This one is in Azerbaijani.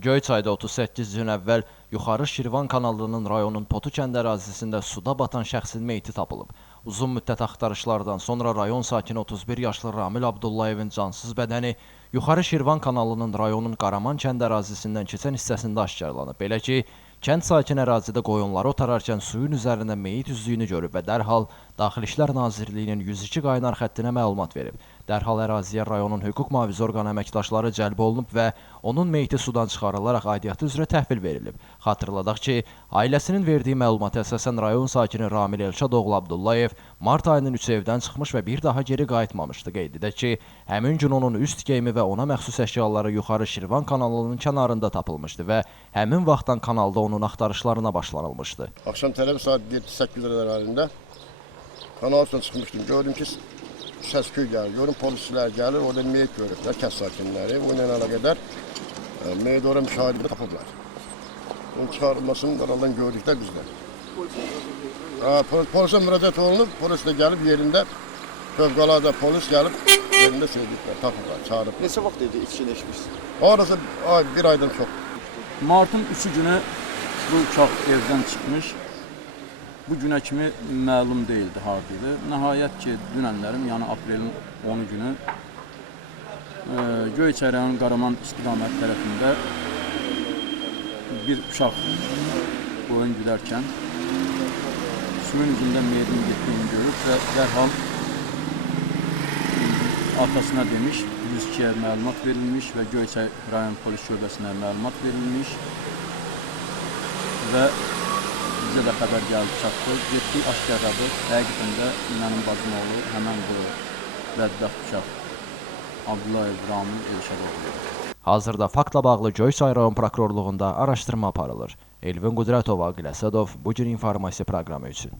Göyçayda 38 gün əvvəl Yuxarı Şirvan kanalının rayonun Potu kənd ərazisində suda batan şəxsin meyti tapılıb. Uzun müddət axtarışlardan sonra rayon sakini 31 yaşlı Ramil Abdullayevin cansız bədəni Yuxarı Şirvan kanalının rayonun Qaraman kənd ərazisindən keçən hissəsində aşkarlanıb. Belə ki, kənd sakini ərazidə qoyunları otararkən suyun üzərində meyit üzdüyünü görüb və dərhal Daxili İşlər Nazirliyinin 102 qaynar xəttinə məlumat verib. Dərhal əraziyə rayonun hüquq mühafizə orqanı əməkdaşları cəlb olunub və onun meyti sudan çıxarılaraq aidiyyatı üzrə təhvil verilib. Xatırladaq ki, ailəsinin verdiyi məlumata əsasən rayon sakini Ramil Elşadoğlu Abdullayev mart ayının 3 evdən çıxmış və bir daha geri qayıtmamışdı. Qeyd edək ki, həmin gün onun üst geyimi və ona məxsus əşyaları Yuxarı Şirvan kanalının kənarında tapılmışdı və həmin vaxtdan kanalda onun axtarışlarına başlanılmışdı. Axşam tələb saat 7-8 əralarında kanal üstünə çıxmışdım. Gördüm ki, səs-küy gəlir. Görüm polislər gəlir, orada meyit görüblər, kənd sakinləri. Onunla əlaqədar meyit orada müşahidədə tapıblar. Onun çıxarılmasını aradan gördüklər bizlər. Polisə müraciət olunub, polis də gəlib yerində, fövqəladə polis gəlib yerində sevdiklər, tapıblar, çağırıblar. Neçə vaxt idi içkiləşmişsiniz? Orası bir aydan çox. Martın 3-cü günü bu uşaq evdən çıxmış. Bu günə kimi məlum deyildi hardaydı. Nəhayət ki, dünənlərim, yəni aprelin 10 günü Göyçay rayonunun Qaraman istiqamət tərəfində bir uşaq oyun gülərkən suyun üzündə meyidin getdiyini görüb və dərhal atasına demiş, 102-yə məlumat verilmiş və Göyçay rayon polis şöbəsinə məlumat verilmiş və bizə də xəbər gəldi çatdı. Getdik, aşkarladı. Həqiqətən də mənim bacım oğlu həmən bu bədbəxt uşaq Abdullayev Ramil Elşadoğlu. Hazırda faktla bağlı Göyçay rayon prokurorluğunda araşdırma aparılır. Elvin Qudratov, Aqil Əsədov, bu gün informasiya proqramı üçün.